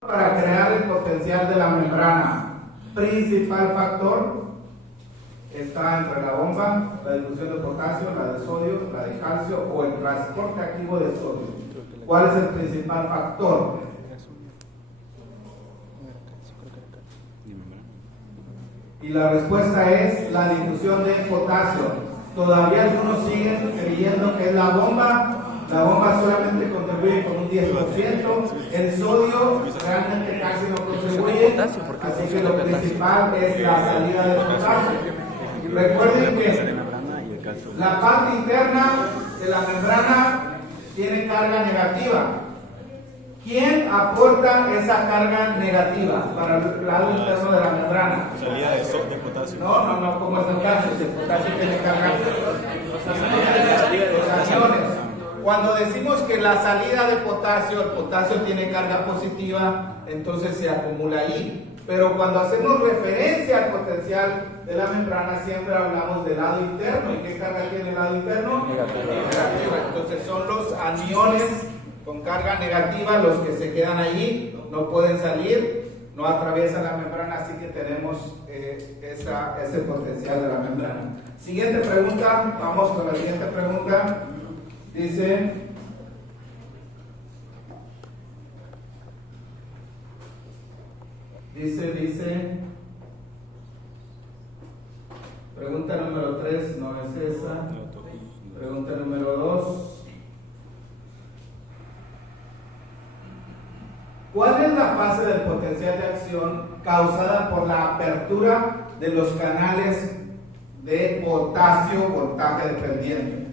Para crear el potencial de la membrana, principal factor está entre la bomba, la difusión de potasio, la de sodio, la de calcio o el transporte activo de sodio. ¿Cuál es el principal factor? Y la respuesta es la difusión de potasio. Todavía algunos siguen creyendo que es la bomba. La bomba solamente contribuye con un 10%, el sodio realmente casi no contribuye, así que lo principal es la salida de potasio. Recuerden que la parte interna de la membrana tiene carga negativa. ¿Quién aporta esa carga negativa para el lado interno de la membrana? Salida de potasio. No, como es el caso, si el potasio tiene carga los aniones. Cuando decimos que la salida de potasio, el potasio tiene carga positiva, entonces se acumula ahí. Pero cuando hacemos referencia al potencial de la membrana, siempre hablamos del lado interno. ¿Y qué carga tiene el lado interno? Negativa. Entonces son los aniones con carga negativa los que se quedan allí, no pueden salir, no atraviesan la membrana, así que tenemos ese potencial de la membrana. Siguiente pregunta, vamos con la siguiente pregunta. Dice, pregunta número 3, no es esa. Pregunta número 2. ¿Cuál es la fase del potencial de acción causada por la apertura de los canales de potasio voltaje dependiente?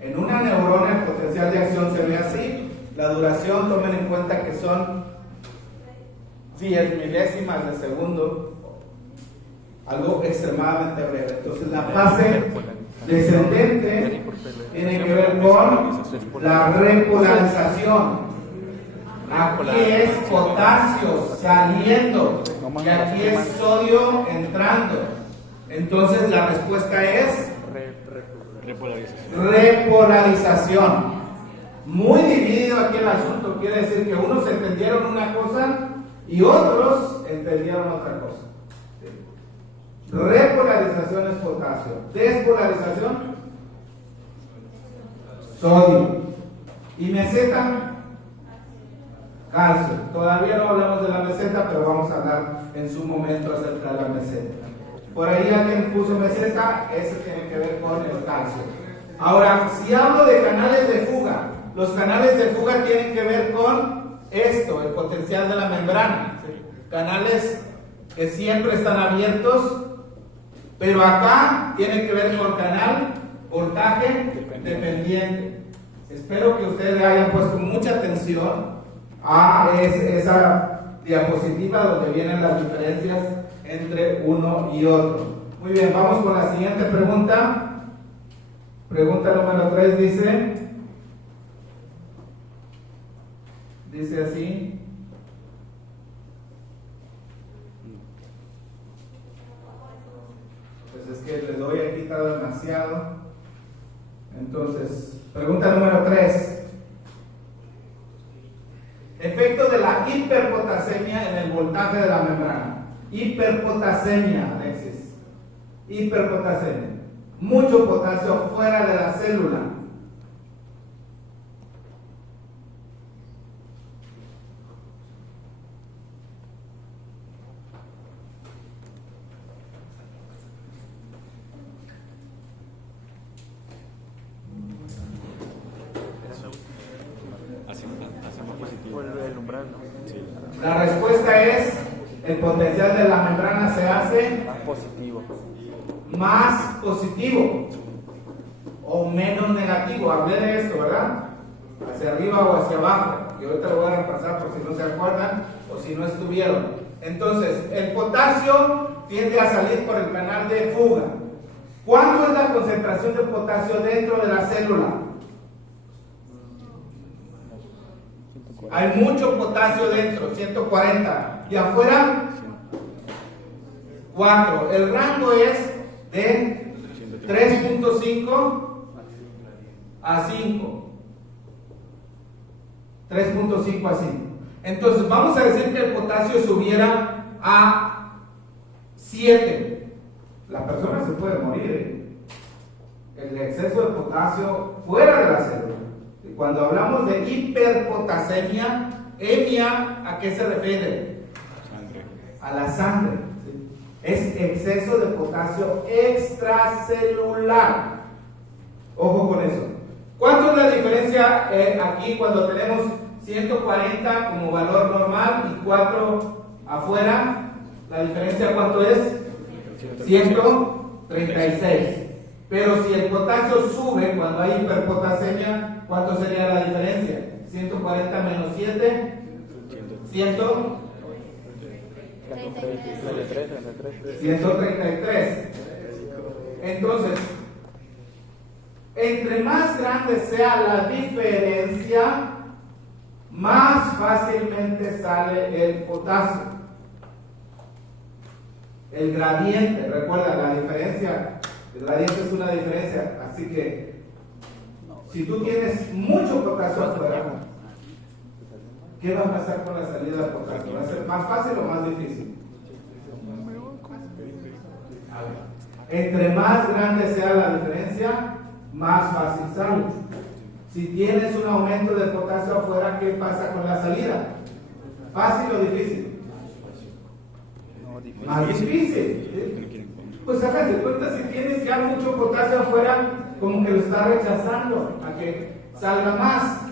En una neurona el potencial de acción se ve así. La duración, tomen en cuenta que son 10 milésimas de segundo, algo extremadamente breve. Entonces la fase descendente tiene que ver con la repolarización. Aquí es potasio saliendo y aquí es sodio entrando. Entonces la respuesta es repolarización. Muy dividido aquí el asunto, quiere decir que unos entendieron una cosa y otros entendieron otra cosa. Repolarización es potasio, despolarización sodio y meseta calcio. Todavía no hablamos de la meseta, pero vamos a hablar en su momento acerca de la meseta. Por ahí alguien puso meseta, ese tiene que ver con el calcio. Ahora, si hablo de canales de fuga, los canales de fuga tienen que ver con esto, el potencial de la membrana. Canales que siempre están abiertos, pero acá tiene que ver con canal voltaje dependiente. Espero que ustedes hayan puesto mucha atención a esa diapositiva donde vienen las diferencias entre uno y otro. Muy bien, vamos con la siguiente pregunta. Pregunta número 3 dice así. Pues es que le doy aquí está demasiado. Entonces, pregunta número 3. Efecto de la hiperpotasemia en el voltaje de la membrana. Hiperpotasemia, Alexis. Hiperpotasemia. Mucho potasio fuera de la célula. El umbral, ¿no? Sí. La respuesta es: el potencial de la membrana se hace más positivo o menos negativo. Hablé de esto, ¿verdad? Hacia arriba o hacia abajo. Y ahorita lo voy a repasar por si no se acuerdan o si no estuvieron. Entonces, el potasio tiende a salir por el canal de fuga. ¿Cuánto es la concentración de potasio dentro de la célula? Hay mucho potasio dentro, 140. ¿Y afuera? 4. El rango es de 3.5 a 5. 3.5 a 5. Entonces vamos a decir que el potasio subiera a 7. La persona se puede morir. El exceso de potasio fuera de la célula. Y cuando hablamos de hiperpotasemia, emia, ¿a qué se refiere? Sangre. A la sangre. ¿Sí? Es exceso de potasio extracelular. Ojo con eso. ¿Cuánto es la diferencia aquí cuando tenemos 140 como valor normal y 4 afuera? ¿La diferencia cuánto es? 136. Pero si el potasio sube cuando hay hiperpotasemia, ¿cuánto sería la diferencia? 140 menos 7, 133. Entonces, entre más grande sea la diferencia, más fácilmente sale el potasio. El gradiente, recuerda la diferencia, el gradiente es una diferencia, así que si tú tienes mucho potasio afuera, ¿qué va a pasar con la salida de potasio? ¿Va a ser más fácil o más difícil? A ver, entre más grande sea la diferencia, más fácil sale. Si tienes un aumento de potasio afuera, ¿qué pasa con la salida? ¿Fácil o difícil? Más difícil. ¿Sí? Pues hágase cuenta, si tienes ya mucho potasio afuera, como que lo está rechazando a que salga más.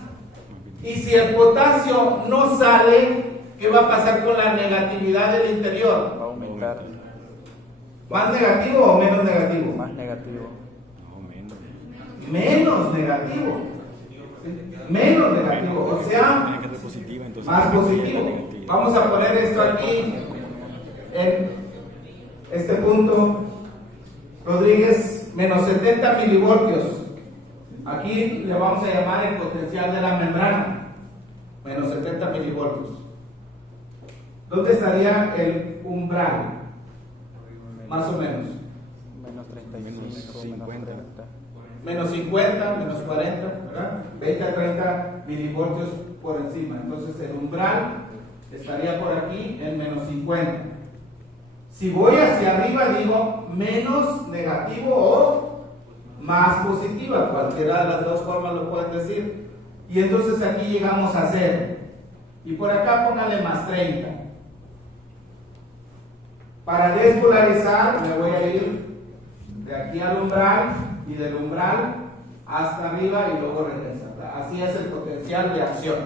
Y si el potasio no sale, ¿qué va a pasar con la negatividad del interior? Va a aumentar. ¿Más negativo o menos negativo? Más negativo. No, menos. Menos negativo. Menos negativo, o sea, Tiene que ser positiva, entonces. más positivo. Vamos a poner esto aquí en este punto. Rodríguez, menos 70 milivoltios. Aquí le vamos a llamar el potencial de la membrana. Menos 70 milivoltios. ¿Dónde estaría el umbral? Más o menos. Menos 35, Menos menos 50. 30. Menos 50, menos 40, ¿verdad? 20 a 30 milivoltios por encima. Entonces el umbral estaría por aquí en menos 50. Si voy hacia arriba, digo menos negativo o más positiva. Cualquiera de las dos formas lo pueden decir. Y entonces aquí llegamos a 0. Y por acá póngale más 30. Para despolarizar, me voy a ir de aquí al umbral y del umbral hasta arriba y luego regresa. Así es el potencial de acción.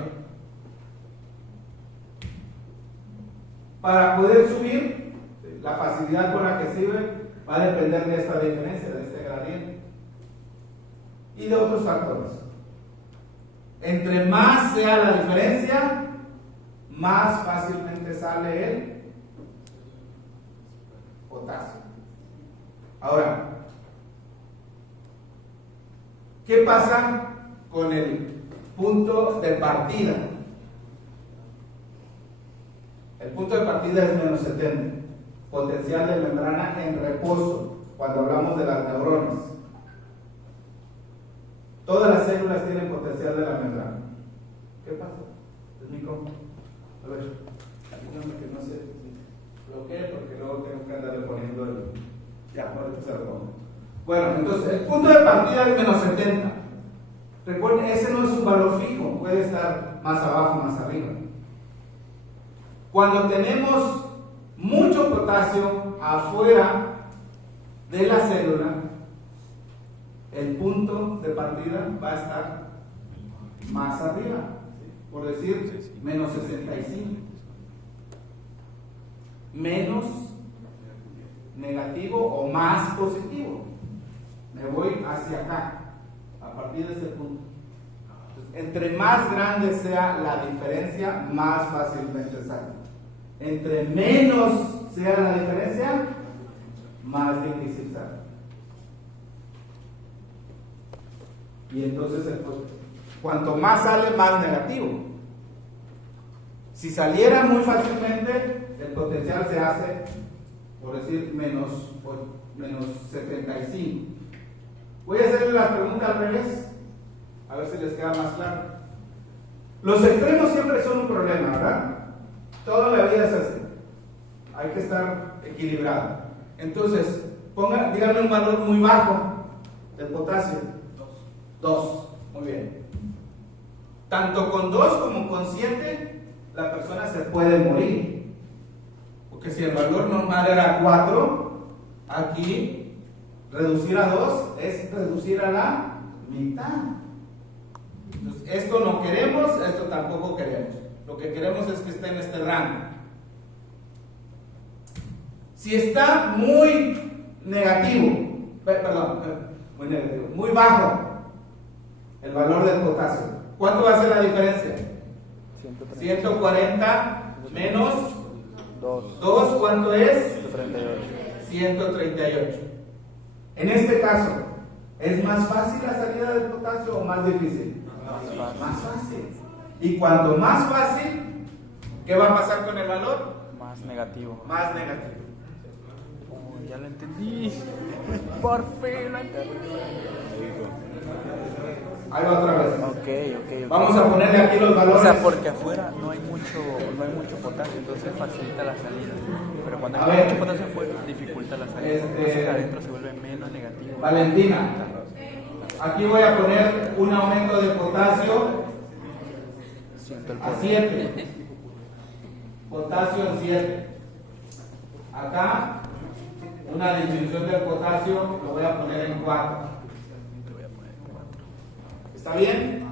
Para poder subir, la facilidad con la que sirve va a depender de esta diferencia, de este gradiente y de otros factores. Entre más sea la diferencia, más fácilmente sale el potasio. Ahora, ¿qué pasa con el punto de partida? El punto de partida es menos 70. Potencial de membrana en reposo, cuando hablamos de las neuronas. Todas las células tienen potencial de la membrana. ¿Qué pasa? Es mi compa. A ver, ayúdame que no se bloquee porque luego tengo que andarle poniendo el. Ya, ahorita se lo pongo. Bueno, entonces el punto de partida es menos 70. Recuerden, ese no es un valor fijo, puede estar más abajo, más arriba. Cuando tenemos mucho potasio afuera de la célula, el punto de partida va a estar más arriba, ¿sí? Por decir, menos 65. Menos negativo o más positivo. Me voy hacia acá, a partir de ese punto. Entonces, entre más grande sea la diferencia, más fácilmente sale. Entre menos sea la diferencia, más difícil sale. Y entonces, cuanto más sale, más negativo. Si saliera muy fácilmente, el potencial se hace, por decir, menos 75. Voy a hacerle la pregunta al revés, a ver si les queda más claro. Los extremos siempre son un problema, ¿verdad? Toda la vida es así. Hay que estar equilibrado. Entonces, díganme un valor muy bajo del potasio. 2. Muy bien. Tanto con 2 como con 7, la persona se puede morir. Porque si el valor normal era 4, aquí reducir a 2 es reducir a la mitad. Entonces, esto no queremos, esto tampoco queremos. Lo que queremos es que esté en este rango. Si está muy negativo, muy bajo el valor del potasio, ¿cuánto va a ser la diferencia? 140 menos 2, ¿cuánto es? 138. En este caso, ¿es más fácil la salida del potasio o más difícil? Más fácil. Y cuanto más fácil, ¿qué va a pasar con el valor? Más negativo. Más negativo. Oh, ya lo entendí. Por fin lo entendí. Ahí va otra vez. Ok. Vamos a ponerle aquí los valores. O sea, porque afuera no hay mucho potasio, entonces facilita la salida. Pero cuando A hay ver. mucho potasio afuera, dificulta la salida. Entonces adentro se vuelve menos negativo. Valentina, aquí voy a poner un aumento de potasio Siento el a poder. 7. Potasio en 7. Acá, una disminución del potasio, lo voy a poner en 4. ¿Está bien?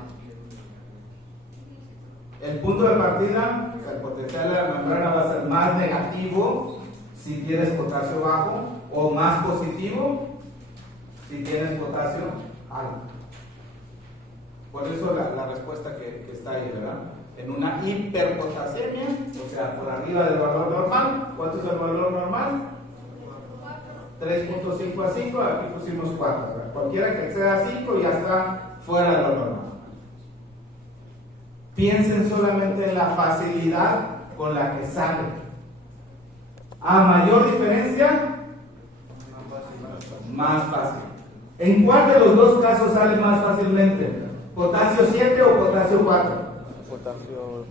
El punto de partida, o sea, el potencial de la membrana va a ser más negativo si tienes potasio bajo o más positivo si tienes potasio alto. Por eso la respuesta que está ahí, ¿verdad? En una hiperpotasemia, o sea, por arriba del valor normal. ¿Cuánto es el valor normal? 3.5 a 5, aquí pusimos 4. O sea, cualquiera que exceda 5 ya está fuera de lo normal. Piensen solamente en la facilidad con la que sale. A mayor diferencia, más fácil. ¿En cuál de los dos casos sale más fácilmente? ¿Potasio 7 o potasio 4? Potasio.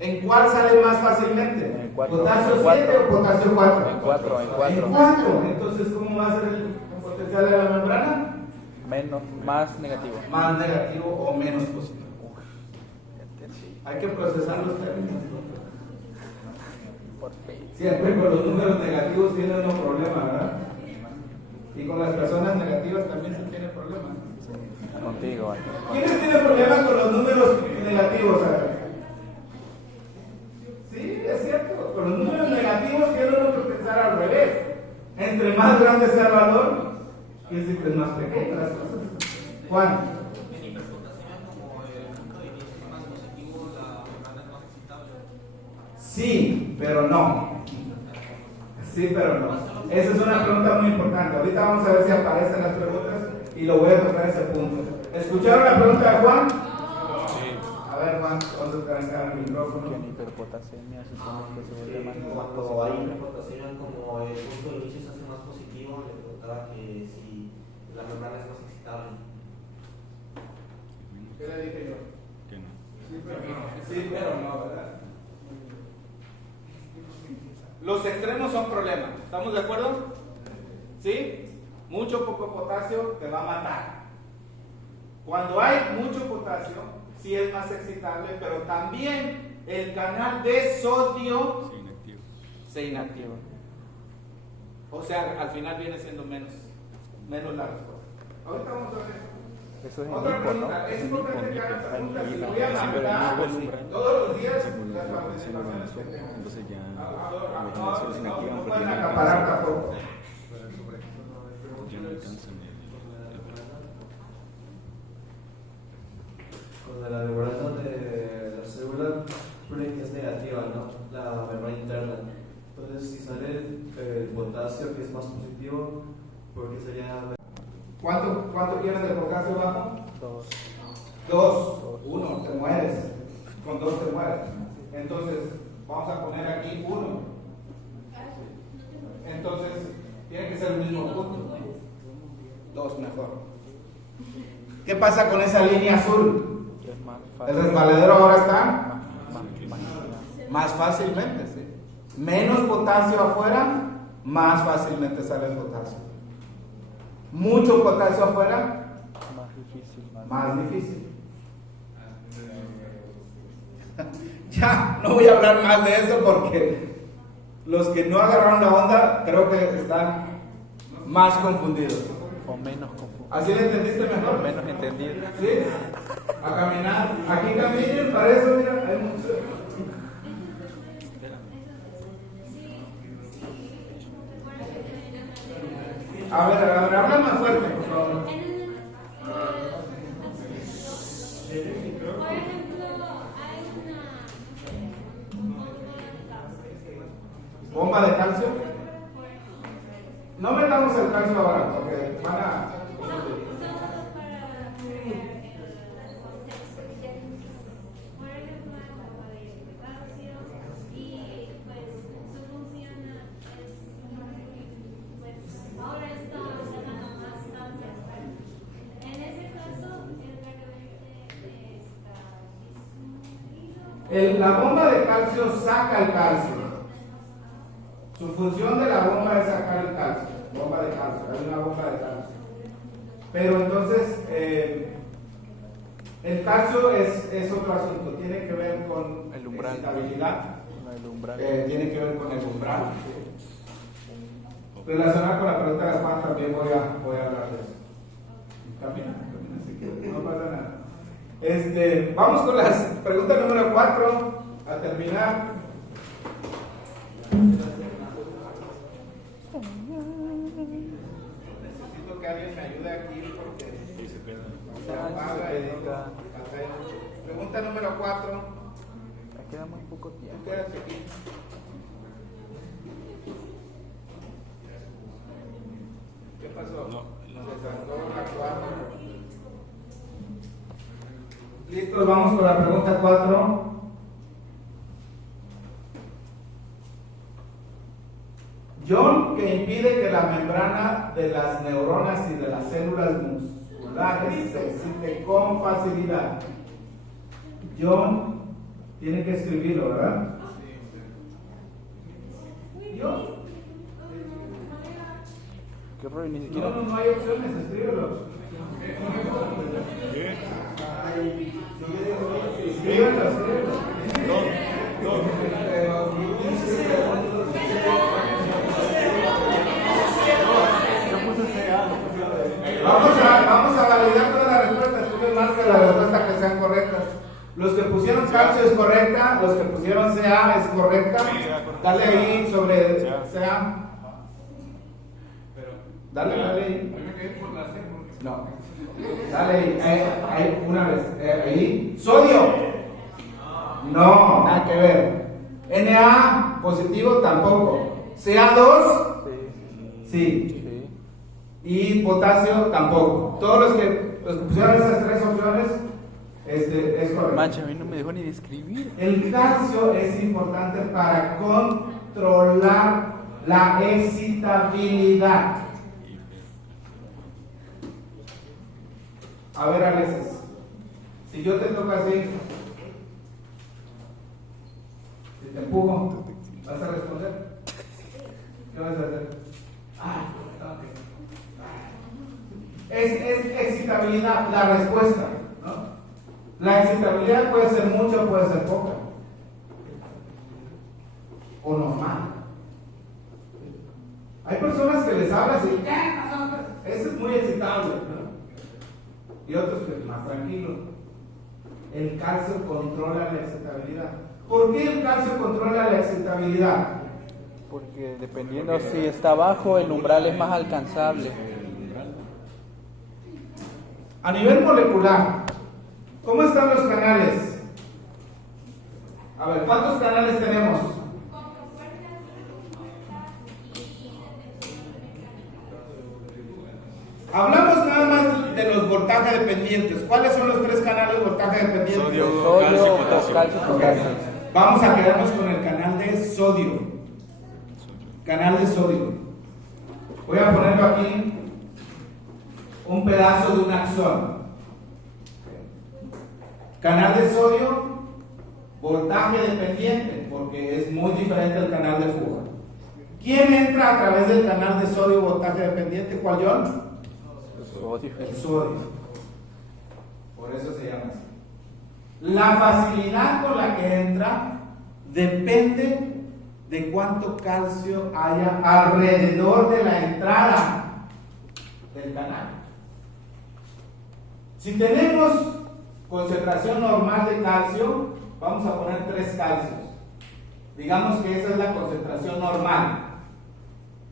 ¿En cuál sale más fácilmente? En el 4. ¿Potasio 7 o potasio 4? En 4. En 4. Entonces, ¿cómo va a ser el potencial de la membrana? Más negativo. Más negativo o menos positivo. Hay que procesar los términos. Por fin. Siempre con los números negativos tienen un problema, ¿verdad? Y con las personas negativas también se tiene problemas. Contigo. ¿Quiénes tienen problemas con los números negativos? Sí, es cierto. Con los números negativos tiene uno que pensar al revés. Entre más grande sea el valor, quiere decir que es más pequeño las cosas. Juan. Sí, pero no. Sí, pero no. Esa es una pregunta muy importante. Ahorita vamos a ver si aparecen las preguntas y lo voy a tocar ese punto. ¿Escucharon la pregunta de Juan? Sí. A ver, Juan, vamos a trancar el micrófono. Que en hiperpotasemia supone que se vuelve más Cuando hay hiperpotasemia, como el punto de inicio se hace más positivo, le preguntaba que si la membrana es más excitable. ¿Qué le dije yo? Que no. Sí, pero no, ¿verdad? Los extremos son problemas. ¿Estamos de acuerdo? ¿Sí? Mucho o poco potasio te va a matar. Cuando hay mucho potasio, sí es más excitable, pero también el canal de sodio Sí, inactivo. se inactiva. O sea, al final viene siendo menos la respuesta. Ahorita vamos a ver. Eso es en Otra hipo, ¿no? pregunta, es importante que hagan preguntas. Si voy a Sí, pero mandar no volumen. todos los días Se pone las la participaciones que tengo. entonces ya No, imaginación se inactivan no porque pueden ya no acaparar alcanzan, tampoco. ya no alcanzan el Con la membrana de la célula, supone que es negativa, ¿no? La membrana interna. Entonces, si sale el potasio, que es más positivo, porque sería. ¿Cuánto tienes de potasio bajo? 2. 2. 1, te mueres. Con 2 te mueres. Entonces, vamos a poner aquí 1. Entonces, tiene que ser el mismo punto. 2 mejor. ¿Qué pasa con esa línea azul? Es más fácil. El resbaladero ahora está Más. más fácilmente, ¿sí? Menos potasio afuera, más fácilmente sale el potasio. Mucho potasio afuera, Más difícil. más difícil. Ya, no voy a hablar más de eso porque los que no agarraron la onda creo que están más confundidos. O menos confuso. ¿Así le entendiste O mejor? menos entendido. ¿Sí? A caminar. Aquí caminen, para eso, mira, hay mucho. A ver, habla más fuerte, por favor. Por ejemplo, hay una Bomba de calcio. No metamos el calcio ahora, porque van a. La bomba de calcio saca el calcio. Su función de la bomba es sacar el calcio. Bomba de calcio, hay una bomba de calcio. Pero entonces, el calcio es otro asunto. Tiene que ver con El umbral. excitabilidad. El umbral. Tiene que ver con el umbral. Relacionado con la pregunta de Juan, también voy a hablar de eso. Camina si quieres, no pasa nada. Vamos con la pregunta número 4 a terminar. Necesito que alguien me ayude aquí porque se apaga y pregunta número 4. Me queda muy poco Tú tiempo. quédate aquí. ¿Qué pasó? No. Se saltó la 4. Listos, vamos con la pregunta 4. Ion que impide que la membrana de las neuronas y de las células musculares se excite con facilidad. Ion tiene que escribirlo, ¿verdad? Ion. ¿Qué rollo? Ni siquiera. No hay opciones, escríbelo. Escríbelo, escríbelo. Vamos a validar todas las respuestas. Tú me marcas las respuestas que sean correctas. Los que pusieron calcio es correcta, los que pusieron CA es correcta. Dale ahí sobre CA. Dale ahí. No. Dale ahí, una vez. Ahí. Sodio. No, nada que ver. Na positivo tampoco. CA2, Sí. sí. Sí. Y potasio tampoco. Todos los que pusieron esas tres opciones, es correcto. Mancha, a mí no me dejó ni de escribir. El calcio es importante para controlar la excitabilidad. A ver, Alexis, si yo te toco así, si te empujo, ¿vas a responder? ¿Qué vas a hacer? Es excitabilidad la respuesta, ¿no? La excitabilidad puede ser mucha o puede ser poca, o normal. Hay personas que les hablas y eso es muy excitable, ¿no? Y otros que más tranquilos. El calcio controla la excitabilidad. ¿Por qué el calcio controla la excitabilidad? Porque dependiendo si está bajo, el umbral es más alcanzable. A nivel molecular, ¿cómo están los canales? A ver, ¿cuántos canales tenemos? Hablamos nada más de los voltaje dependientes. ¿Cuáles son los tres canales voltaje dependientes? Sodio, Sodio, calcio, potasio. calcio, potasio. Vamos a quedarnos con el canal de sodio. Canal de sodio. Voy a ponerlo aquí un pedazo de un axón. Canal de sodio, voltaje dependiente, porque es muy diferente al canal de fuga. ¿Quién entra a través del canal de sodio voltaje dependiente? ¿Cuál, John? Sodio. El sodio. Por eso se llama así. La facilidad con la que entra depende de cuánto calcio haya alrededor de la entrada del canal. Si tenemos concentración normal de calcio, vamos a poner 3 calcios. Digamos que esa es la concentración normal.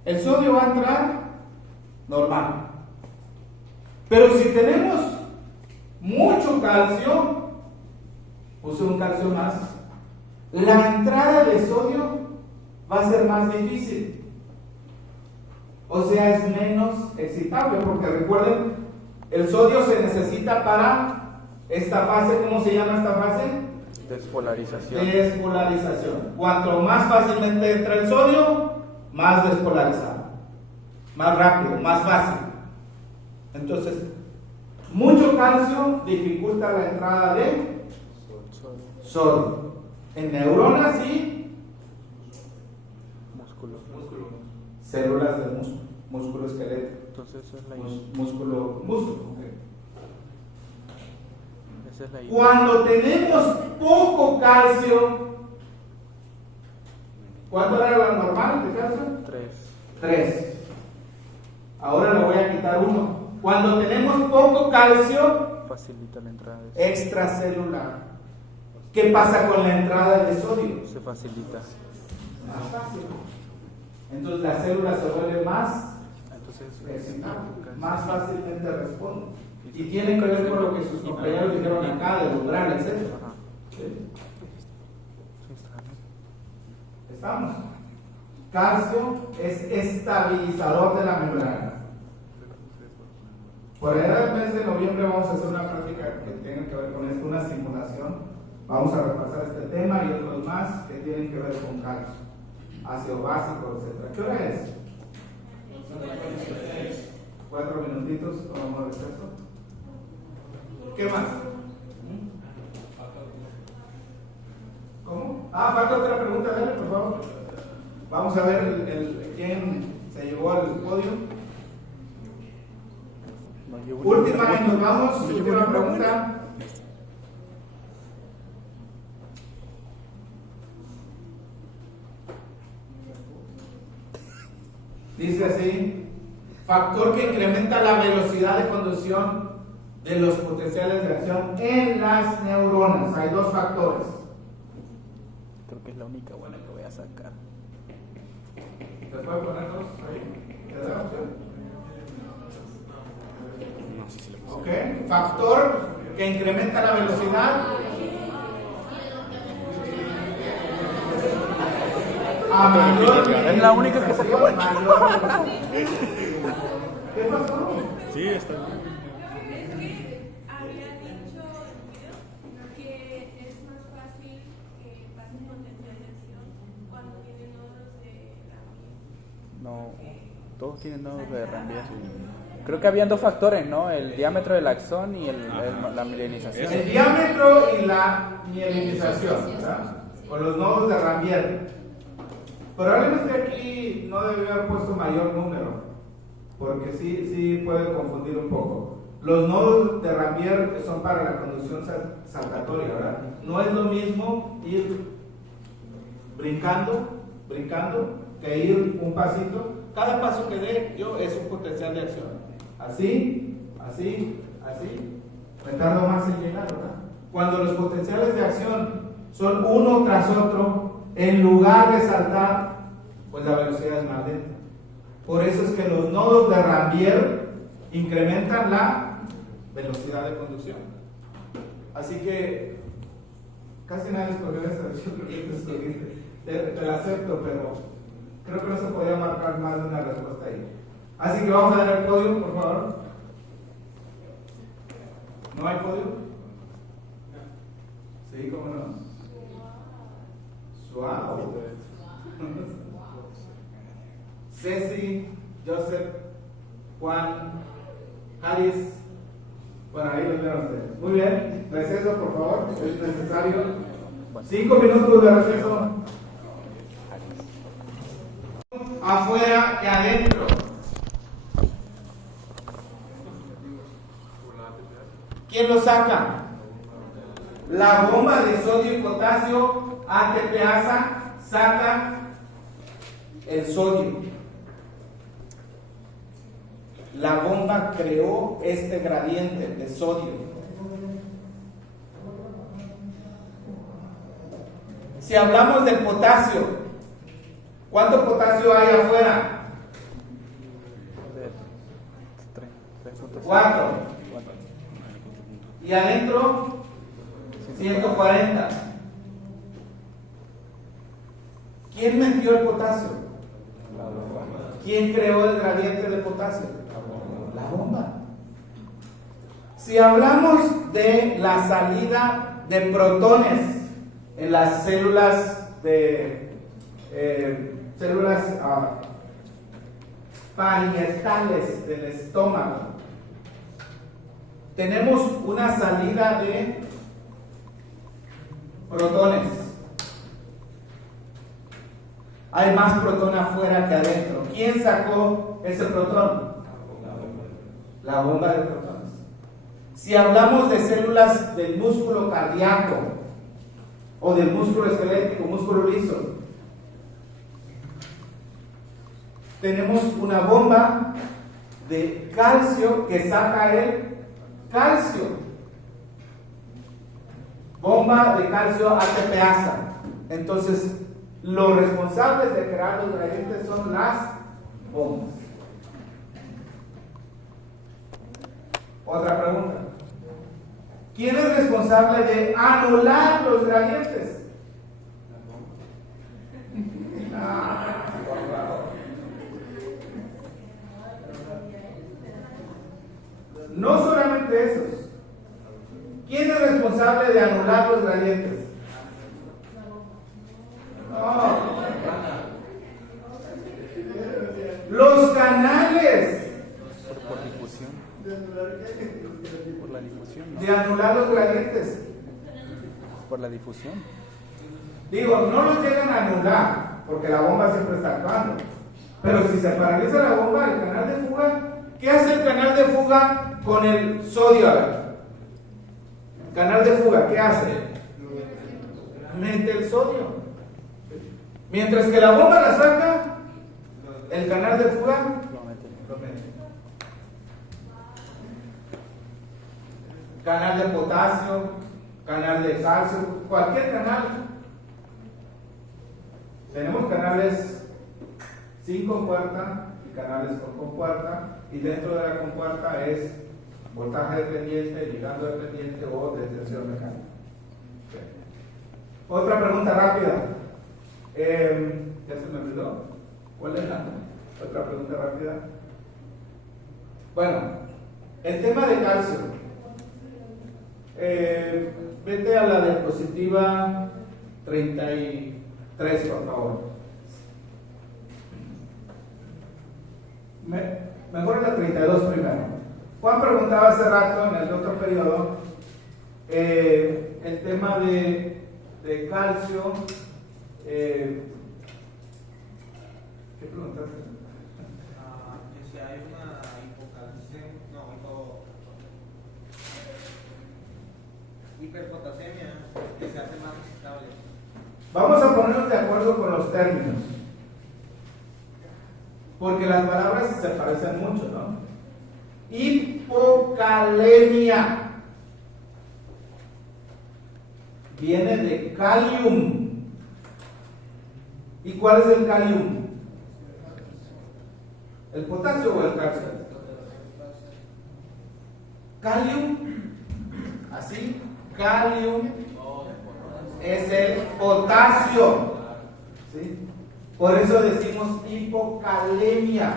El sodio va a entrar normal. Pero si tenemos mucho calcio, puse un calcio más, la entrada de sodio va a ser más difícil. O sea, es menos excitable, porque recuerden, el sodio se necesita para esta fase. ¿Cómo se llama esta fase? Despolarización. Despolarización. Cuanto más fácilmente entra el sodio, más despolarizado, más rápido, más fácil. Entonces, mucho calcio dificulta la entrada de sodio en neuronas y Músculo. células del músculo, músculo esquelético, Entonces esa es la músculo. Ok. esa es la I. Cuando tenemos poco calcio, ¿cuánto era la normal de calcio? 3. 3. Ahora le voy a quitar 1. Cuando tenemos poco calcio Facilita la entrada de extracelular, ¿qué pasa con la entrada de sodio? Se facilita. Más fácil. Entonces la célula se vuelve más Entonces excitable, más fácilmente responde. Y tiene que ver con lo que sus compañeros dijeron acá, del umbral, etc. Ajá. ¿Sí? Sí, está bien. ¿Estamos? Calcio es estabilizador de la membrana. Por ahí del mes de noviembre vamos a hacer una práctica que tenga que ver con esto, una simulación. Vamos a repasar este tema y otros más que tienen que ver con calcio, ácido básico, etc. ¿Qué hora es? 4 minutitos, tomamos receso. ¿Qué más? ¿Cómo? Falta otra pregunta, dale, por favor. Vamos a ver quién se llevó al podio. No, yo- Última y nos vamos. Yo- Última pregunta. Dice así: factor que incrementa la velocidad de conducción de los potenciales de acción en las neuronas. Hay 2 factores. Creo que es la única buena que voy a sacar. ¿Se puede poner 2 ahí? ¿Te da opción? No sé si le puse. Ok. Factor que incrementa la velocidad. A mayor Es la única que sacó. mayor- ¿Qué pasó? Sí, está bien. Es que había dicho que es más fácil que pasen potencial de acción cuando tienen nodos de Ramírez. No, todos tienen nodos de Ramírez. Creo que habían 2 factores, ¿no? El diámetro del axón y la mielinización. El diámetro y la mielinización, ¿verdad? O los nodos de Rambier. Probablemente aquí no debe haber puesto mayor número, porque sí puede confundir un poco. Los nodos de Rambier son para la conducción saltatoria, ¿verdad? No es lo mismo ir brincando, que ir un pasito. Cada paso que dé yo es un potencial de acción. Así, me tardo más en llegar, ¿verdad? Cuando los potenciales de acción son uno tras otro, en lugar de saltar, pues la velocidad es más lenta. Por eso es que los nodos de Rambier incrementan la velocidad de conducción. Así que casi nadie escogió esa, yo creo que tú escogiste. Te la acepto, pero creo que no se podía marcar más de una respuesta ahí. Así que vamos a dar el podio, por favor. ¿No hay podio? Sí, cómo no. Suave. Ceci, Joseph, Juan, Haris, Bueno, ahí lo vieron ustedes. Muy bien, receso por favor, es necesario. 5 minutos de receso. Afuera y adentro. ¿Quién lo saca? La bomba de sodio y potasio ATPasa saca el sodio. La bomba creó este gradiente de sodio. Si hablamos del potasio, ¿cuánto potasio hay afuera? 4. Y adentro 140. ¿Quién metió el potasio? ¿Quién creó el gradiente de potasio? La bomba. Si hablamos de la salida de protones en las células parietales del estómago, tenemos una salida de protones. Hay más protón afuera que adentro. ¿Quién sacó ese protón? La bomba de protones. Si hablamos de células del músculo cardíaco o del músculo esquelético, músculo liso, tenemos una bomba de calcio que saca el calcio. Bomba de calcio ATPasa. Entonces, los responsables de crear los gradientes son las bombas. Otra pregunta. ¿Quién es responsable de anular los gradientes? No solamente esos. ¿Quién es responsable de anular los gradientes? No. Los canales. Por difusión. Por la difusión, ¿no? De anular los gradientes. Por la difusión. Digo, no los llegan a anular, porque la bomba siempre está actuando. Pero si se paraliza la bomba, el canal de fuga, ¿qué hace el canal de fuga con el sodio? El canal de fuga, ¿qué hace? Mete el sodio. Mientras que la bomba la saca, el canal de fuga lo mete. Canal de potasio, canal de calcio, cualquier canal. Tenemos canales sin compuerta y canales con compuerta, y dentro de la compuerta es voltaje dependiente, ligando dependiente o de tensión mecánica. Otra pregunta rápida. Ya se me olvidó. ¿Cuál es la otra pregunta rápida? Bueno, el tema de calcio. Vete a la diapositiva 33, por favor. Mejor la 32 primero. Juan preguntaba hace rato en el otro periodo el tema de calcio. ¿Qué preguntaste? Que si hay una hipocalcemia, hiperpotasemia, que se hace más estable. Vamos a ponernos de acuerdo con los términos, porque las palabras se parecen mucho, ¿no? Hipocalemia viene de calium. ¿Y cuál es el calium? ¿El potasio o el calcio? Calium, así, calium es el potasio, ¿sí? Por eso decimos hipocalemia.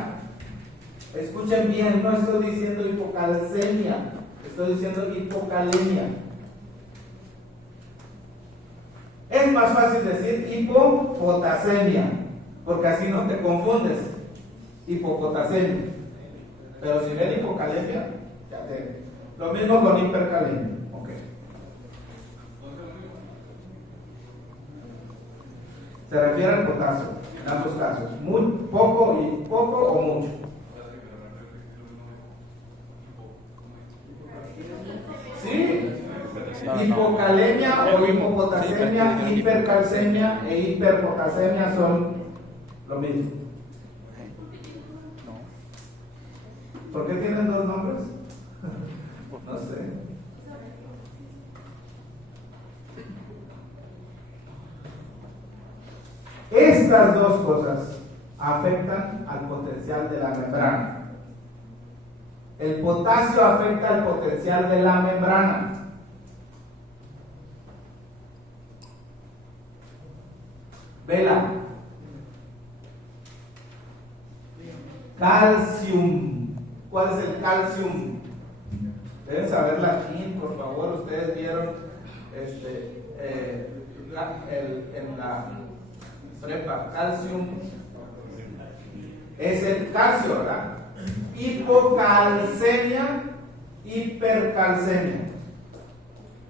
Escuchen bien, no estoy diciendo hipocalcemia, estoy diciendo hipocalemia. Es más fácil decir hipopotasemia, porque así no te confundes. Hipopotasemia. Pero si ven hipocalemia, ya te. Lo mismo con hipercalemia. Ok. Se refiere al potasio en ambos casos. Muy poco o mucho. ¿Sí? Hipocalemia o hipopotasemia, hipercalcemia e hiperpotasemia son lo mismo. ¿Por qué tienen dos nombres? No sé. Estas dos cosas afectan al potencial de la membrana. El potasio afecta al potencial de la membrana. Vela. Calcium. ¿Cuál es el calcium? Deben saber latín, por favor. Ustedes vieron en la prepa. Calcium es el calcio, ¿verdad? Hipocalcemia, hipercalcemia.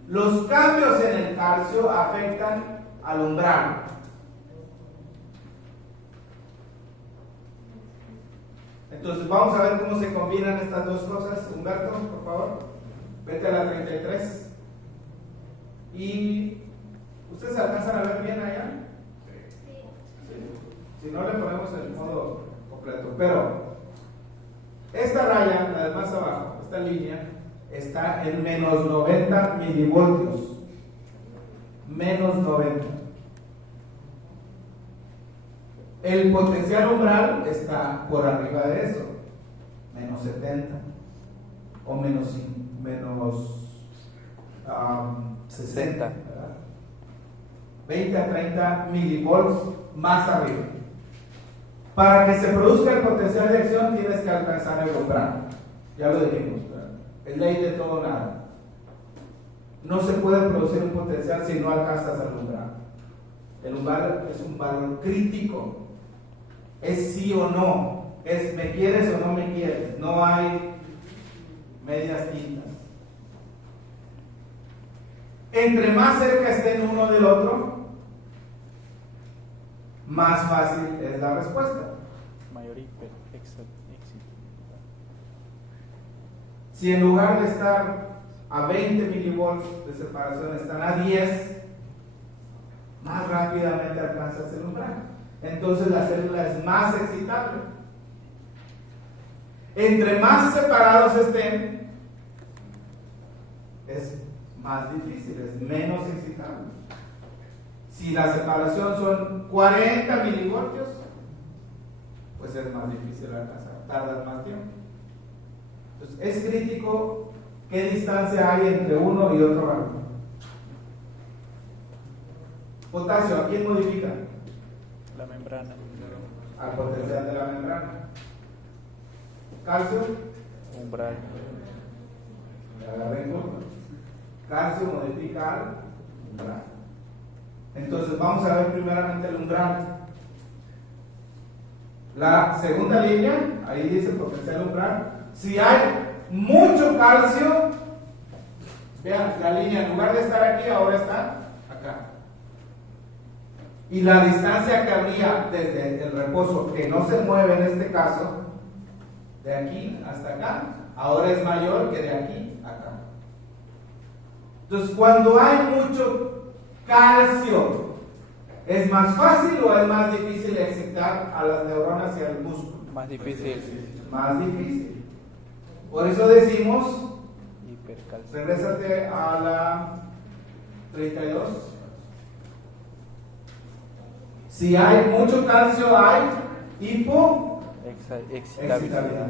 Los cambios en el calcio afectan al umbral. Entonces vamos a ver cómo se combinan estas dos cosas. Humberto, por favor, vete a la 33. ¿Y ustedes alcanzan a ver bien allá? Sí. Si no, le ponemos el modo completo. Pero esta raya, la de más abajo, esta línea, está en menos 90 milivoltios. Menos 90. El potencial umbral está por arriba de eso, menos 70 o menos 60, ¿verdad? 20 a 30 milivolts más arriba. Para que se produzca el potencial de acción tienes que alcanzar el umbral. Ya lo dijimos, ¿verdad? Es ley de todo o nada. No se puede producir un potencial si no alcanzas el umbral. El umbral es un valor crítico. Es sí o no, es me quieres o no me quieres, no hay medias tintas. Entre más cerca estén uno del otro, más fácil es la respuesta. Mayor éxito. Si en lugar de estar a 20 milivolts de separación están a 10, más rápidamente alcanzas el umbral. Entonces la célula es más excitable. Entre más separados estén, es más difícil, es menos excitable. Si la separación son 40 milivoltios, pues es más difícil alcanzar, tarda más tiempo. Entonces es crítico qué distancia hay entre uno y otro átomo. Potasio, ¿a quién modifica? La membrana. Al potencial de la membrana. Calcio, Umbral. agarré en curva. Calcio modifica al umbral. Entonces vamos a ver primeramente el umbral. La segunda línea, ahí dice potencial umbral. Si hay mucho calcio, vean la línea, en lugar de estar aquí, ahora está acá. Y la distancia que habría desde el reposo, que no se mueve en este caso, de aquí hasta acá, ahora es mayor que de aquí a acá. Entonces, cuando hay mucho calcio, ¿es más fácil o es más difícil excitar a las neuronas y al músculo? Más difícil. Más difícil. Por eso decimos, Hipercalcio. regrésate a la 32. Si hay mucho calcio, hay Excitabilidad. excitabilidad.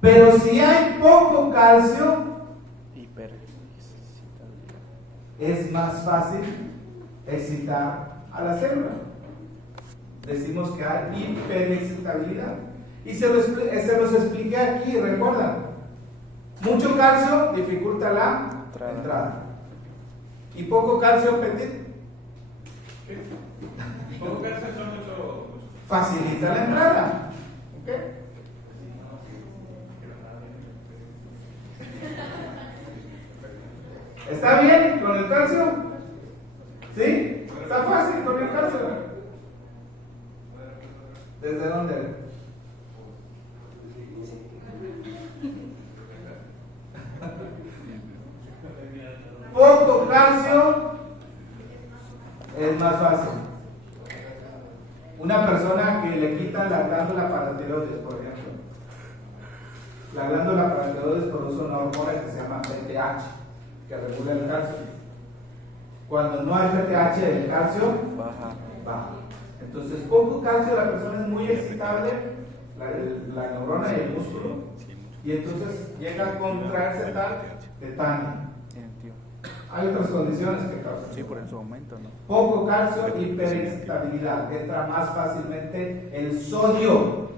Pero si hay poco calcio, Hiperexcitabilidad. es más fácil excitar a la célula. Decimos que hay hiperexcitabilidad. Y se los expliqué aquí, recuerdan. Mucho calcio dificulta la entrada. Y poco calcio petit ¿Cómo que hace son 8? facilita la entrada. ¿Ok? ¿Está bien con el calcio? ¿Sí? ¿Está fácil con el calcio? ¿Desde dónde? Poco calcio es más fácil. Una persona que le quitan la glándula paratiroides, por ejemplo. La glándula paratiroides produce una hormona que se llama PTH, que regula el calcio. Cuando no hay PTH, el calcio baja. Entonces, poco calcio, la persona es muy excitable, la neurona y el músculo, y entonces llega a contraerse tal tetania. Hay otras condiciones que causan. Sí, por en su momento, ¿no? Poco calcio, hiperexcitabilidad. Entra más fácilmente el sodio.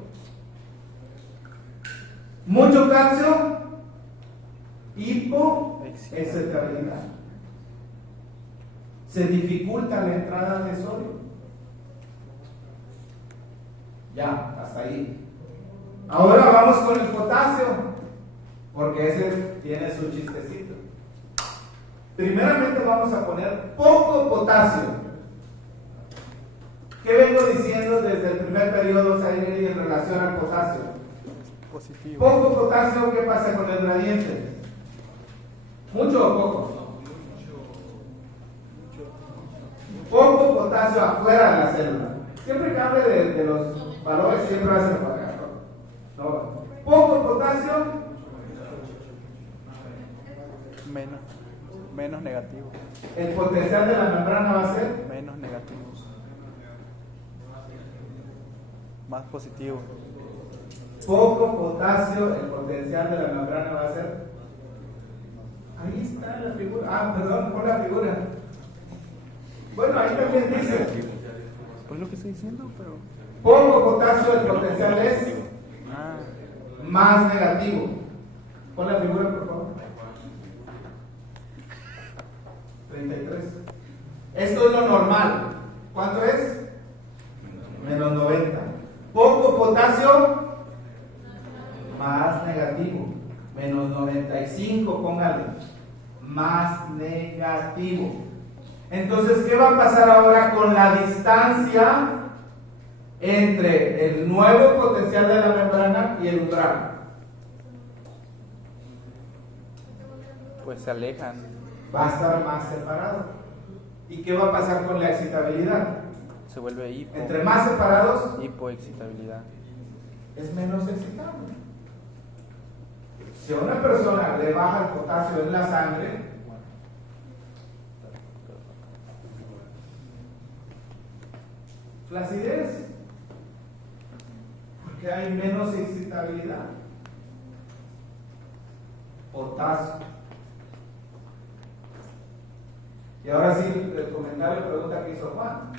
Mucho calcio, hipoexcitabilidad. Se dificulta la entrada de sodio. Ya, hasta ahí. Ahora vamos con el potasio, porque ese tiene su chistecito. Primeramente vamos a poner poco potasio. ¿Qué vengo diciendo desde el primer periodo, Zairi, en relación al potasio? Positivo. Poco potasio, ¿qué pasa con el gradiente? ¿Mucho o poco? Poco potasio afuera de la célula. Siempre que hable de los valores, siempre va a ser para acá, ¿no? Poco potasio. Menos negativo. El potencial de la membrana va a ser Menos negativo. Más positivo. poco potasio, el potencial de la membrana va a ser. Ahí está la figura. Ah, perdón, por la figura. Bueno, ahí también dice. Pues lo que estoy diciendo, pero. Poco potasio, el potencial es Ah, más negativo. Pon la figura, por favor. 33. Esto es lo normal. ¿Cuánto es? Menos 90. Poco potasio, más negativo. Menos 95, póngale. Más negativo. Entonces, ¿qué va a pasar ahora con la distancia entre el nuevo potencial de la membrana y el umbral? pues se alejan. Va a estar más separado. ¿Y qué va a pasar con la excitabilidad? Se vuelve Entre más separados, hipoexcitabilidad. es menos excitable. Si a una persona le baja el potasio en la sangre, flacidez, porque hay menos excitabilidad. Potasio. Y ahora sí, el comentario pregunta que hizo Juan.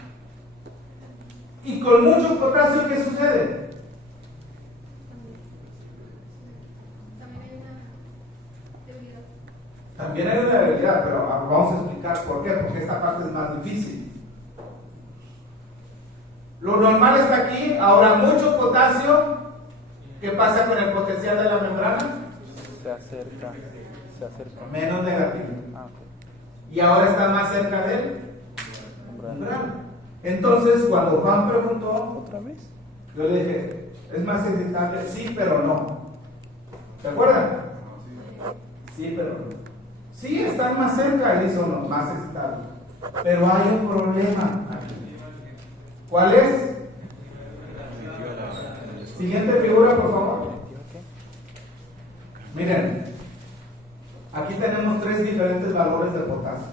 Y con mucho potasio, ¿qué sucede? También hay una debilidad, pero vamos a explicar por qué, porque esta parte es más difícil. Lo normal está aquí, ahora mucho potasio, ¿qué pasa con el potencial de la membrana? Se acerca. Menos negativo. Ah, ok. Y ahora está más cerca del Umbral. umbral. Entonces, cuando Juan preguntó, ¿Otra vez? yo le dije, ¿es más excitable? Sí, pero no. ¿Se acuerdan? Sí, pero no. Sí, están más cerca, y son más excitables. Pero hay un problema aquí. ¿Cuál es? Siguiente figura, por favor. Miren, aquí tenemos tres diferentes valores de potasio.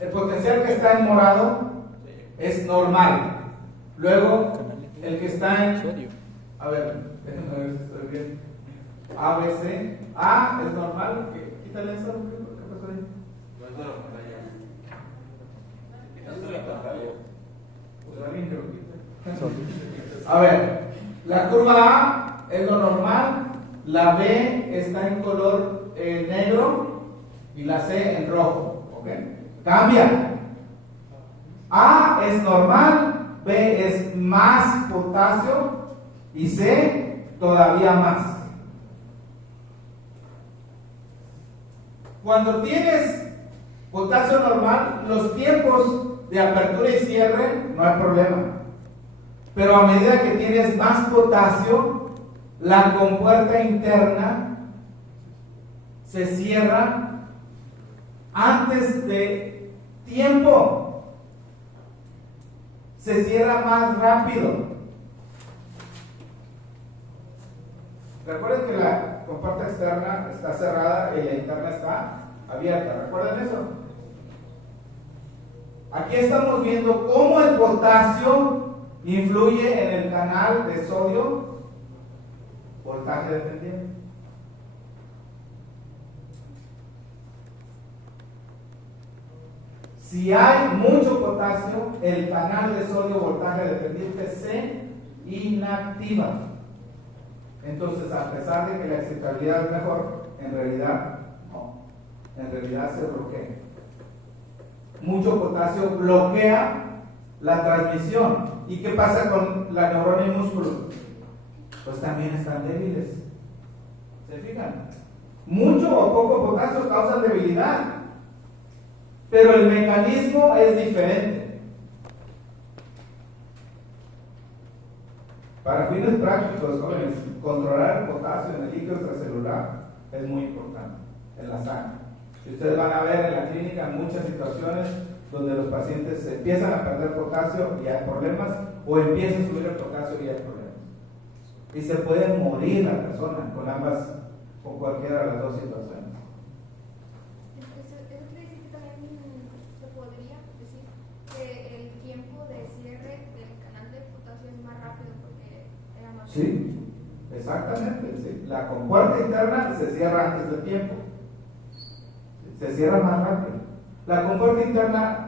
El potencial que está en morado es normal. Luego, el que está en... Sodio. A ver, déjenme ver si estoy bien. A, B, C. A es normal. Quítale eso. ¿Qué pasó ahí? No es de la pantalla. Pues alguien que lo quite. A ver, la curva A es lo normal. La B está en color negro y la C en rojo. ¿Ok? Cambia. A es normal, B es más potasio y C todavía más. Cuando tienes potasio normal, los tiempos de apertura y cierre no hay problema. Pero a medida que tienes más potasio, la compuerta interna se cierra antes de tiempo. Se cierra más rápido. Recuerden que la compuerta externa está cerrada y la interna está abierta. ¿Recuerdan eso? Aquí estamos viendo cómo el potasio influye en el canal de sodio, voltaje dependiente. Si hay mucho potasio, el canal de sodio, voltaje dependiente se inactiva. Entonces, a pesar de que la excitabilidad es mejor, en realidad no. En realidad se bloquea. Mucho potasio bloquea la transmisión. ¿Y qué pasa con la neurona y músculo? Pues también están débiles. ¿Se fijan? Mucho o poco potasio causa debilidad. Pero el mecanismo es diferente. Para fines prácticos, jóvenes, controlar el potasio en el líquido extracelular es muy importante en la sangre. Y ustedes van a ver en la clínica muchas situaciones donde los pacientes empiezan a perder potasio y hay problemas, o empieza a subir el potasio y hay problemas. Y se puede morir la persona con ambas, con cualquiera de las dos situaciones. Eso quiere decir que también se podría decir que el tiempo de cierre del canal de potasio es más rápido porque era más. Sí, exactamente. Sí. La compuerta interna se cierra antes del tiempo. Se cierra más rápido. La compuerta interna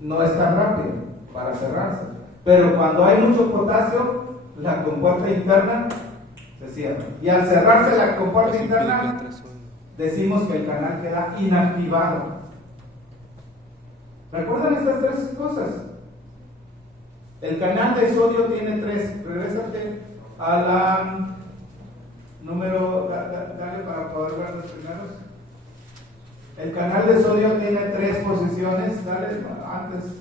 no es tan rápida para cerrarse. Pero cuando hay mucho potasio, la compuerta interna se cierra. Y al cerrarse la compuerta interna, decimos que el canal queda inactivado. ¿Recuerdan estas tres cosas? El canal de sodio tiene tres. Regrésate a la número, dale para poder ver los primeros. El canal de sodio tiene tres posiciones. Dale, antes,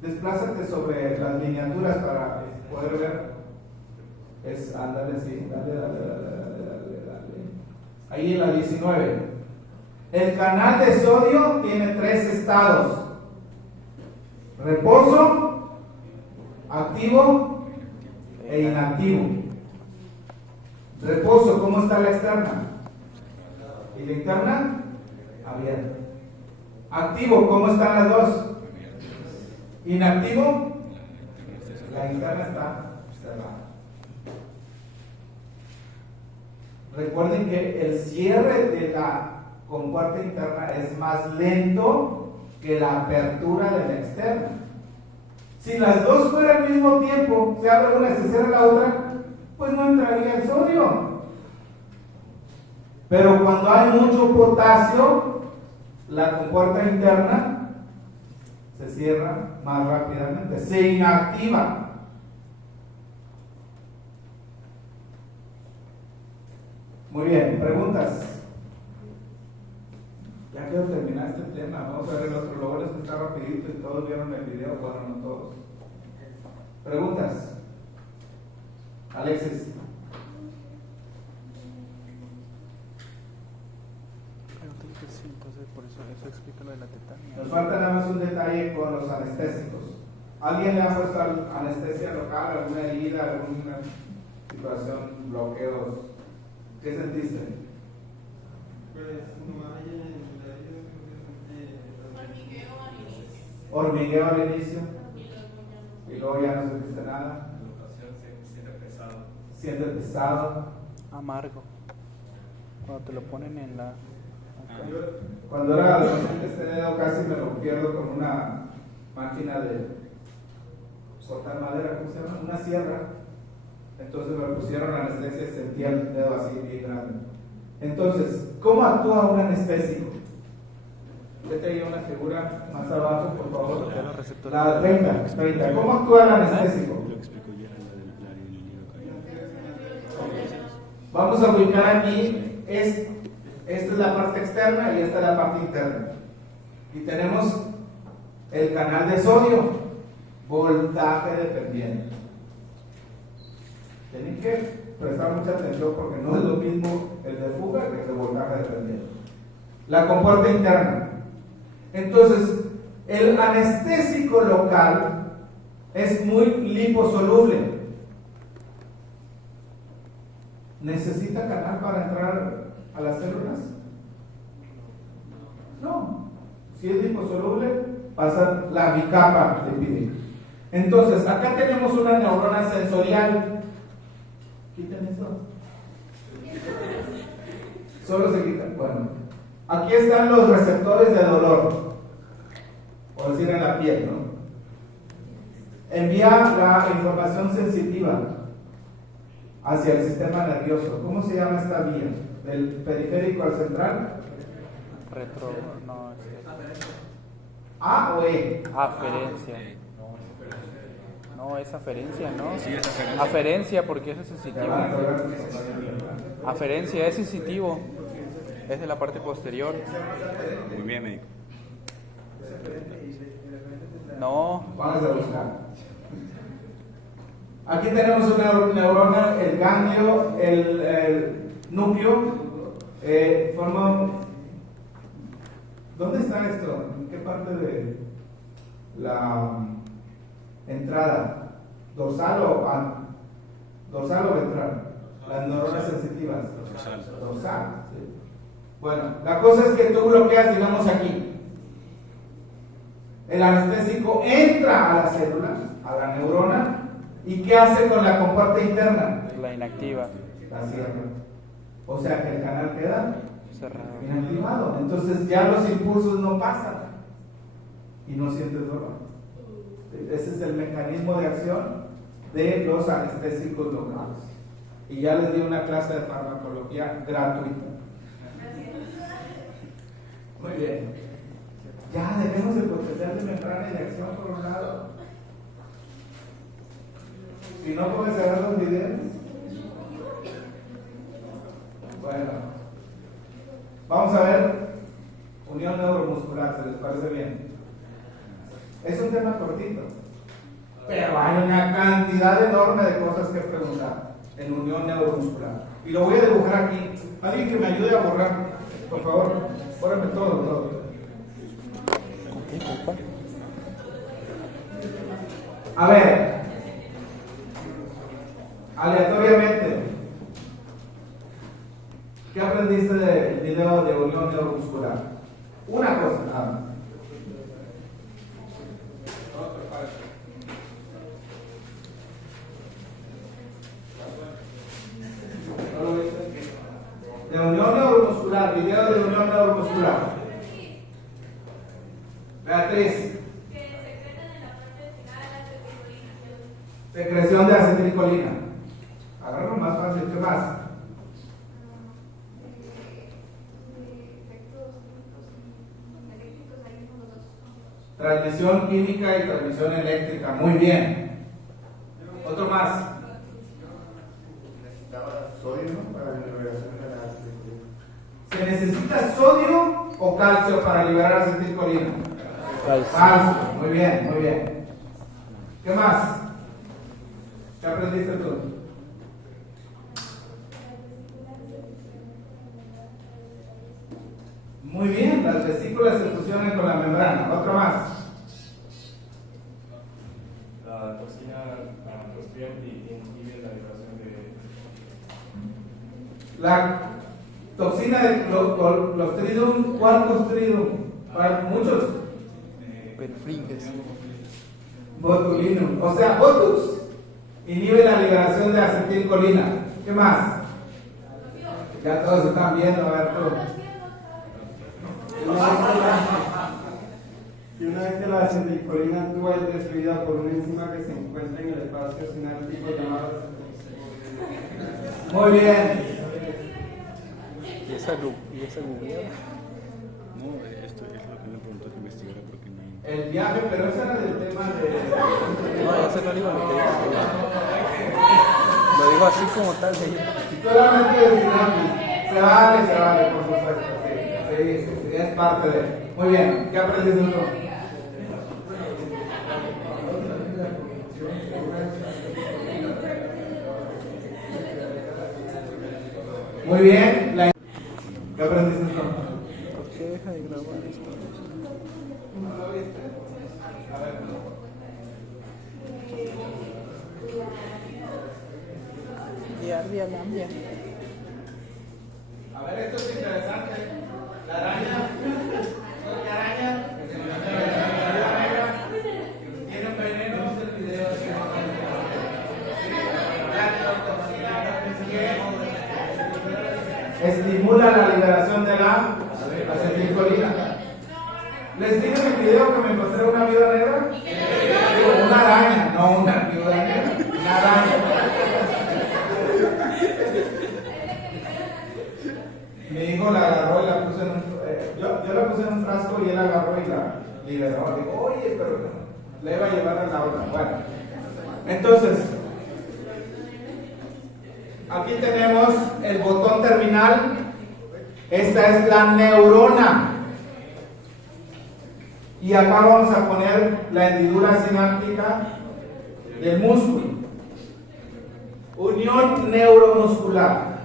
desplázate sobre las miniaturas para poder ver. Ándale, sí, dale. Ahí en la 19. El canal de sodio tiene tres estados: reposo, activo e inactivo. Reposo, ¿cómo está la externa? ¿Y la interna? Abierta. Activo, ¿cómo están las dos? Inactivo, la interna está cerrada. Recuerden que el cierre de la compuerta interna es más lento que la apertura de la externa. Si las dos fueran al mismo tiempo, se abre una y se cierra la otra, pues no entraría el sodio. Pero cuando hay mucho potasio, la compuerta interna se cierra más rápidamente, se inactiva. Muy bien, preguntas. Ya quiero terminar este tema. Vamos a ver el otro. Lo bueno es que está rapidito y todos vieron el video. Bueno, no todos. Preguntas. Alexis. Entonces, por eso explica lo de la tetania. Nos falta nada más un detalle con los anestésicos. ¿Alguien le ha puesto anestesia local, alguna herida, alguna situación, bloqueos? ¿Qué sentiste? Pues no hay Hormigueo al inicio. Y luego ya no sentiste nada. Siente pesado. Amargo. Cuando te lo ponen en la... Cuando era adolescente este dedo casi me lo pierdo con una máquina de cortar madera, ¿cómo se llama? Una sierra. Entonces me pusieron anestesia y sentía el dedo así bien grande. Entonces, ¿cómo actúa un anestésico? Vete ahí una figura más abajo, por favor. La 30. ¿Cómo actúa el anestésico? Vamos a ubicar aquí, Esta es la parte externa y esta es la parte interna. Y tenemos el canal de sodio, voltaje dependiente. Tienen que prestar mucha atención porque no es lo mismo el de fuga que el de voltaje dependiente. La compuerta interna. Entonces, el anestésico local es muy liposoluble. ¿Necesita canal para entrar a las células? No. Si es liposoluble, pasa la bicapa lipídica. Entonces, acá tenemos una neurona sensorial. Quiten eso. Solo se quitan. Bueno, aquí están los receptores de dolor, por decir en la piel, ¿no? Envía la información sensitiva hacia el sistema nervioso. ¿Cómo se llama esta vía? ¿Del periférico al central? Retro, no, ¿A o E? aferencia. No, es aferencia, ¿no? Sí, es aferencia. Aferencia, porque eso es Ya sensitivo. van a saber. Aferencia es sensitivo. Es de la parte posterior. Muy bien, médico. No, Vamos a buscar. Aquí tenemos una neurona, el ganglio, el núcleo. Forma. ¿Dónde está esto? ¿En qué parte de la entrada? ¿Dorsal o ventral? Las neuronas sensitivas. Dorsal. Sí. Bueno, la cosa es que tú bloqueas, digamos, aquí. El anestésico entra a la célula, a la neurona, ¿y qué hace con la compuerta interna? la inactiva. La cierra. O sea que el canal queda Cerrado. inactivado. Entonces ya los impulsos no pasan y no sientes dolor. Ese es el mecanismo de acción de los anestésicos locales. Y ya les di una clase de farmacología gratuita. Muy bien. Ya debemos el potencial de membrana y de acción por un lado. Si no puedes cerrar los videos. Bueno. Vamos a ver unión neuromuscular, ¿se les parece bien? Es un tema cortito, pero hay una cantidad enorme de cosas que preguntar en unión neuromuscular. Y lo voy a dibujar aquí. Alguien que me ayude a borrar, por favor. Bórrame todo. A ver, aleatoriamente, ¿qué aprendiste del video de unión neuromuscular? Una cosa nada más. ¿No lo viste? De unión neuromuscular, video de unión neuromuscular. Beatriz. Que secretan en la parte final acetilcolina. Secreción de acetilcolina. Agarra más fácil, ¿qué más? Transmisión química y transmisión eléctrica. Muy bien. Otro más. Necesitaba sodio, ¿no? Para la liberación de la acetilcolina. ¿Se necesita sodio o calcio para liberar acetilcolina? Calcio. Calcio. Muy bien, muy bien. ¿Qué más? ¿Qué aprendiste tú? Muy bien, las vesículas se fusionan con la membrana. Otro más. La toxina Clostridium inhibe la liberación de... La toxina de Clostridium, ¿cuál Clostridium? Para muchos. Perfringes. Botulinum. O sea, Botus inhibe la liberación de acetilcolina. ¿Qué más? Ya todos están viendo, a ver tú. Y una vez que la acetilcolina actúa es destruida por una enzima que se encuentra en el espacio sináptico llamado Muy bien. ¿Y esa googlea? No, esto es lo que me preguntó que investigara porque no. El viaje, pero ese era del tema de. No, ya se lo digo, lo que dijo. Lo digo así como tal, señor. Solamente de sinapsis. Se vale, por supuesto. Sí, es parte de. Muy bien, ¿qué aprendiste tú? Muy bien, ¿qué aprendiste tú? ¿Por qué deja de grabar esto? ¿No lo viste? A ver. Diaria. A ver, esto es interesante. La araña, tiene un veneno, el video estimula la liberación de la acetilcolina. ¿Les dije en el video que me encontré una viuda negra? Digo, una araña, no una viuda negra, una araña. Mi hijo la agarró y la puso en un yo la puse en un frasco y él agarró y la liberó. Digo, oye, pero no, le iba a llevar a la otra. Bueno, entonces, aquí tenemos el botón terminal. Esta es la neurona. Y acá vamos a poner la hendidura sináptica del músculo. Unión neuromuscular.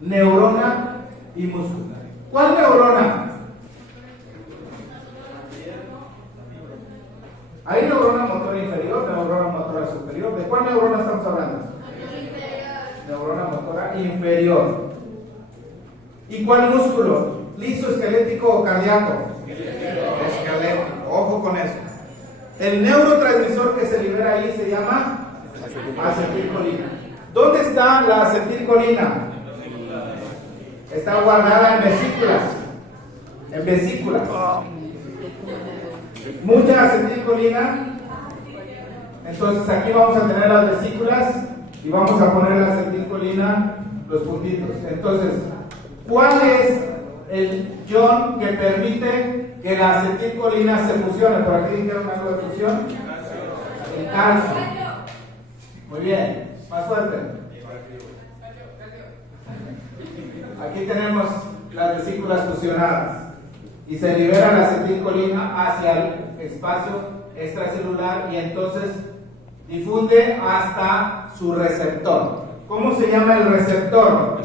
Neurona y músculo. ¿Cuál neurona? Hay neurona motora inferior, neurona motora superior. ¿De cuál neurona estamos hablando? Neurona motora inferior. ¿Y cuál músculo? ¿Liso, esquelético o cardíaco? Esquelético. Ojo con eso. El neurotransmisor que se libera ahí se llama acetilcolina. ¿Dónde está la acetilcolina? Está guardada en vesículas. En vesículas. Mucha acetilcolina. Entonces aquí vamos a tener las vesículas y vamos a poner la acetilcolina, los puntitos. Entonces, ¿cuál es el ion que permite que la acetilcolina se fusione? Por aquí dijeron algo de fusión. El calcio. Muy bien, más fuerte. Aquí tenemos las vesículas fusionadas y se libera la acetilcolina hacia el espacio extracelular y entonces difunde hasta su receptor. ¿Cómo se llama el receptor?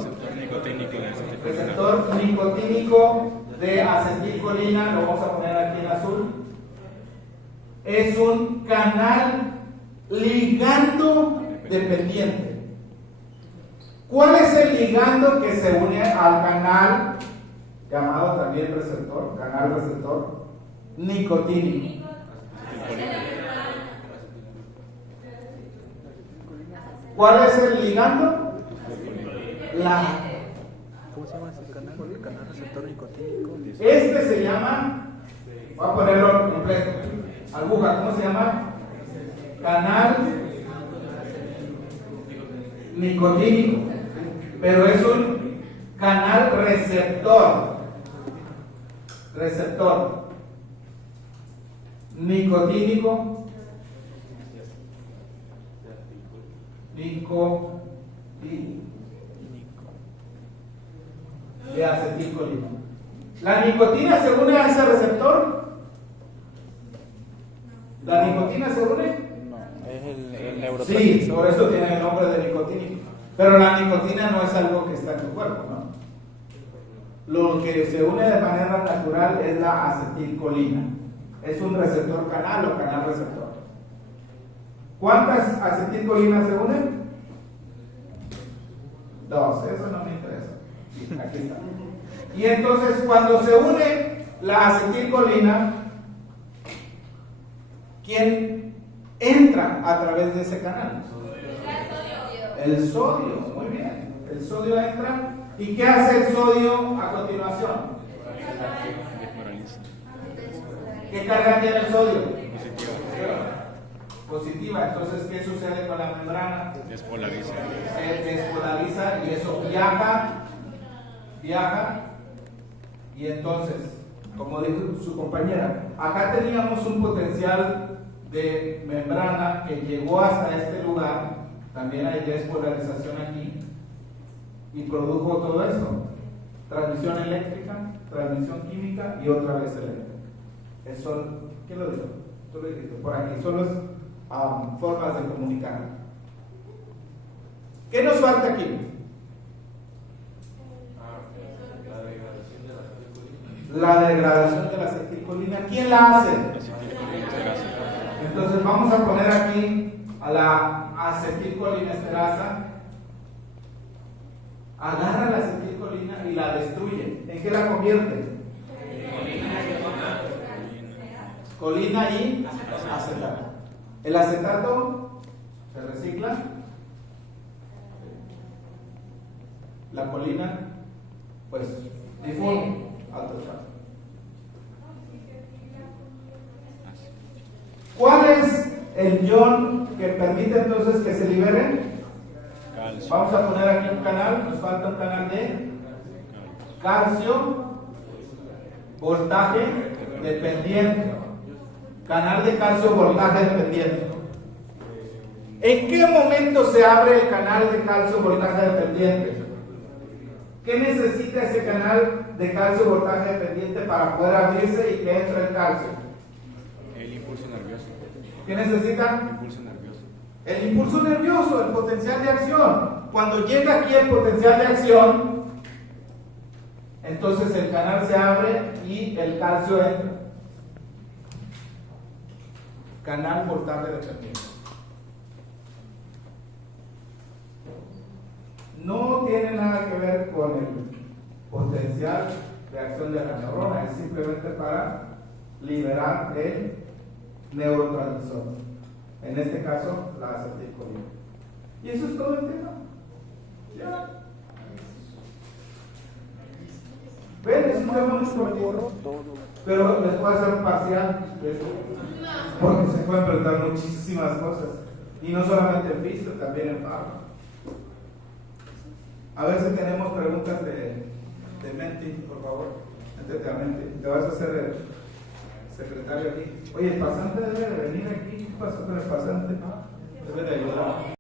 Receptor nicotínico de acetilcolina, lo vamos a poner aquí en azul. Es un canal ligando dependiente. ¿Cuál es el ligando que se une al canal, llamado también receptor, canal receptor nicotínico? ¿Cuál es el ligando? ¿Cómo se llama ese canal? El canal receptor nicotínico. Este se llama, voy a ponerlo completo, aguja, ¿cómo se llama? Canal nicotínico, pero es un canal receptor nicotínico de acetilcolina. ¿La nicotina se une a ese receptor? ¿La nicotina se une? No, es el Sí, neurotransmisor. por eso tiene el nombre de nicotínico. Pero la nicotina no es algo que está en tu cuerpo, ¿no? Lo que se une de manera natural es la acetilcolina. Es un receptor canal o canal receptor. ¿Cuántas acetilcolinas se unen? 2, eso no me interesa. Sí, aquí está. Y entonces cuando se une la acetilcolina, ¿quién entra a través de ese canal? El sodio, muy bien. El sodio entra. ¿Y qué hace el sodio a continuación? ¿Qué carga tiene el sodio? Positiva. Entonces, ¿qué sucede con la membrana? Despolariza. Se despolariza y eso viaja. Y entonces, como dijo su compañera, acá teníamos un potencial de membrana que llegó hasta este lugar. También hay despolarización aquí. y produjo todo eso. Transmisión eléctrica, transmisión química y otra vez eléctrica. Eso, ¿quién lo dijo? Tú lo dijiste, por aquí. Solo es formas de comunicar. ¿Qué nos falta aquí? La degradación de la acetilcolina. ¿Quién la hace? Entonces vamos a poner aquí a la acetilcolinesterasa. Agarra la acetilcolina y la destruye. ¿En qué la convierte? Colina y acetato. El acetato se recicla. La colina, pues, difunde alto estado. ¿Cuál es el ion que permite entonces que se liberen? Calcio. Vamos a poner aquí un canal, nos falta un canal de calcio, voltaje dependiente. Canal de calcio, voltaje dependiente. ¿En qué momento se abre el canal de calcio, voltaje dependiente? ¿Qué necesita ese canal de calcio, voltaje dependiente para poder abrirse y que entre el calcio? El impulso nervioso. ¿Qué necesitan? Impulso nervioso. El impulso nervioso, el potencial de acción. Cuando llega aquí el potencial de acción, entonces el canal se abre y el calcio entra. Canal voltaje dependiente. No tiene nada que ver con el potencial de acción de la neurona, es simplemente para liberar el neurotransmisor. En este caso, la acetilcolina. Y eso es todo el tema. ¿Ya? ¿Ven? Es un tema muy cortito. Pero les puedo hacer un parcial de esto. Porque se pueden preguntar muchísimas cosas. Y no solamente en física, también en fármaco. A ver si tenemos preguntas de Menti, por favor. Métete a Menti. Te vas a hacer el secretario aquí. Oye, el pasante debe de venir aquí. ¿Qué pasó con el pasante? Debe de ayudar.